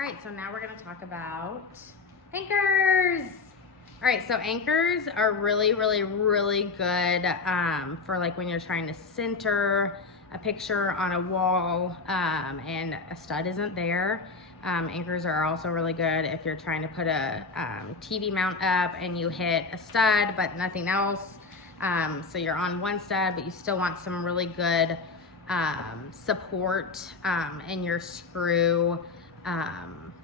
All right, so now we're gonna talk about anchors. All right, so anchors are really good for like when you're trying to center a picture on a wall and a stud isn't there. Anchors are also really good if you're trying to put a TV mount up and you hit a stud but nothing else. So you're on one stud but you still want some really good support in your screw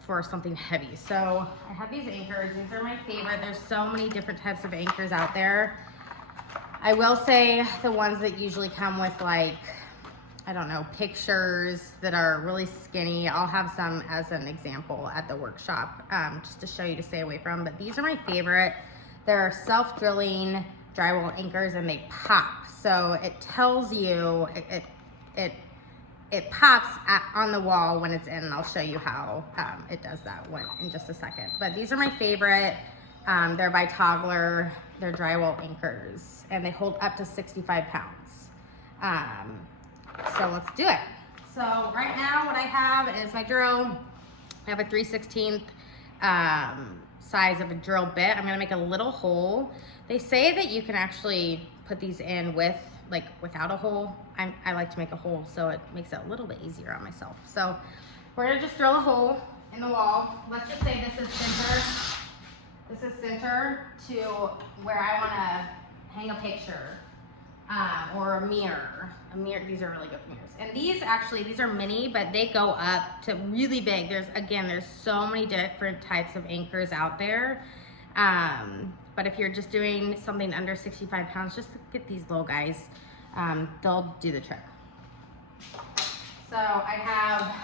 for something heavy. So I have these anchors. These are my favorite. There's so many different types of anchors out there. I will say the ones that usually come with, like, I don't know, pictures that are really skinny. I'll have some as an example at the workshop just to show you to stay away from. But these are my favorite. They're self-drilling drywall anchors and they pop. So it tells you, it pops on the wall when it's in, and I'll show you how it does that in just a second. But these are my favorite. They're by Togler. They're drywall anchors, and they hold up to 65 pounds. So let's do it. So right now what I have is my drill. I have a 3/16 size of a drill bit. I'm gonna make a little hole. They say that you can actually put these in without a hole. I like to make a hole so it makes it a little bit easier on myself. So we're gonna just drill a hole in the wall. Let's just say this is center. This is center to where I wanna hang a picture or a mirror. These are really good mirrors. And these are mini, but they go up to really big. There's so many different types of anchors out there. But if you're just doing something under 65 pounds, just get these little guys. They'll do the trick. So I have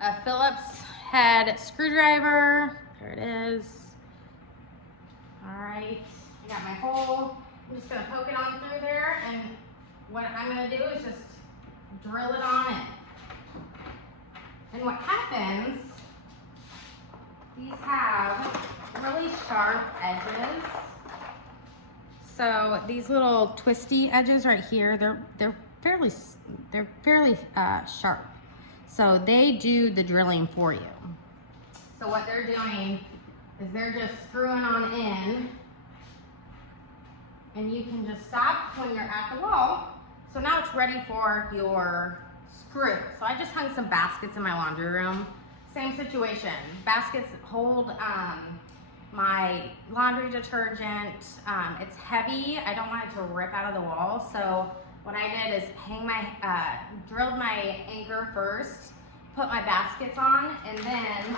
a Phillips head screwdriver. There it is. All right, I got my hole. I'm just gonna poke it on through there, and what I'm gonna do is just drill it on in. And what happens, these have really sharp edges. So these little twisty edges right here, they're fairly sharp. So they do the drilling for you. So what they're doing is they're just screwing on in, and you can just stop when you're at the wall. So now it's ready for your screw. So I just hung some baskets in my laundry room. Same situation. Baskets hold my laundry detergent. It's heavy. I don't want it to rip out of the wall. So what I did is drilled my anchor first, put my baskets on, and then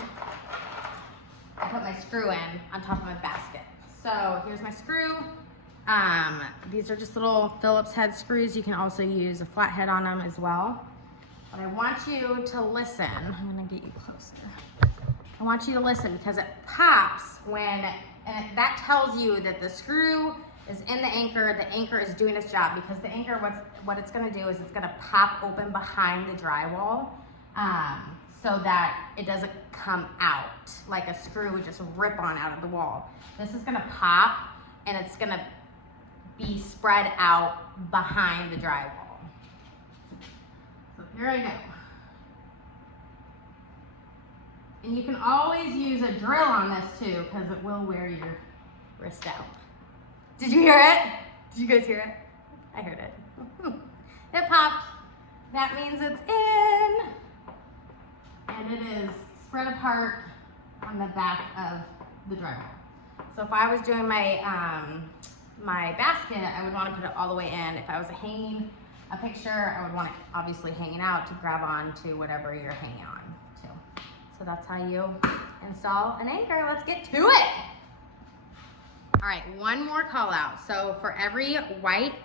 I put my screw in on top of my basket. So here's my screw. These are just little Phillips head screws. You can also use a flathead on them as well. But I want you to listen. I'm gonna get you closer. I want you to listen because it pops that tells you that the screw is in the anchor is doing its job, because the anchor, what it's gonna do is it's gonna pop open behind the drywall so that it doesn't come out like a screw would just rip on out of the wall. This is gonna pop and it's gonna be spread out behind the drywall. So here I go. And you can always use a drill on this too, because it will wear your wrist out. Did you hear it? Did you guys hear it? I heard it. It popped. That means it's in. And it is spread apart on the back of the drywall. So if I was doing my basket, I would want to put it all the way in. If I was hanging a picture, I would want it obviously hanging out to grab on to whatever you're hanging on to. So that's how you install an anchor. Let's get to it. All right, one more call out. So for every white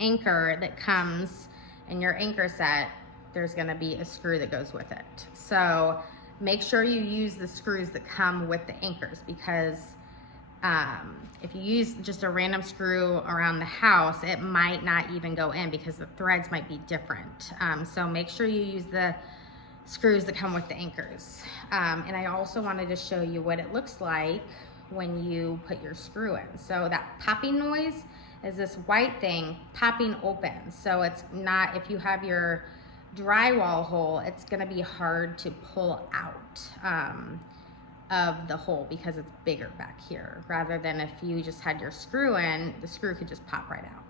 anchor that comes in your anchor set, there's gonna be a screw that goes with it. So make sure you use the screws that come with the anchors, because if you use just a random screw around the house, it might not even go in because the threads might be different. So make sure you use the screws that come with the anchors. And I also wanted to show you what it looks like when you put your screw in. So that popping noise is this white thing popping open. So it's not, if you have your drywall hole, it's gonna be hard to pull out of the hole because it's bigger back here, rather than if you just had your screw in, the screw could just pop right out.